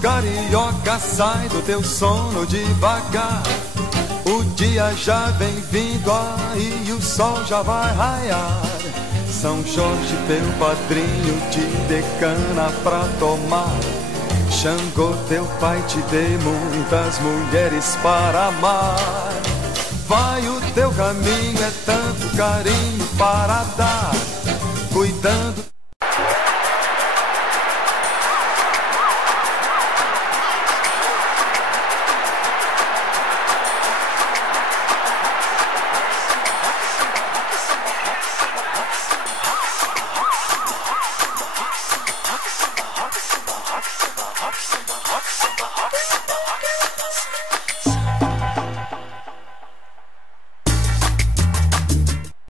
carioca, sai do teu sono devagar. O dia já vem vindo aí, o sol já vai raiar. São Jorge, teu padrinho, te dê cana pra tomar. Xangô, teu pai, te dê muitas mulheres para amar. Vai o teu caminho, é tanto carinho para dar, cuidando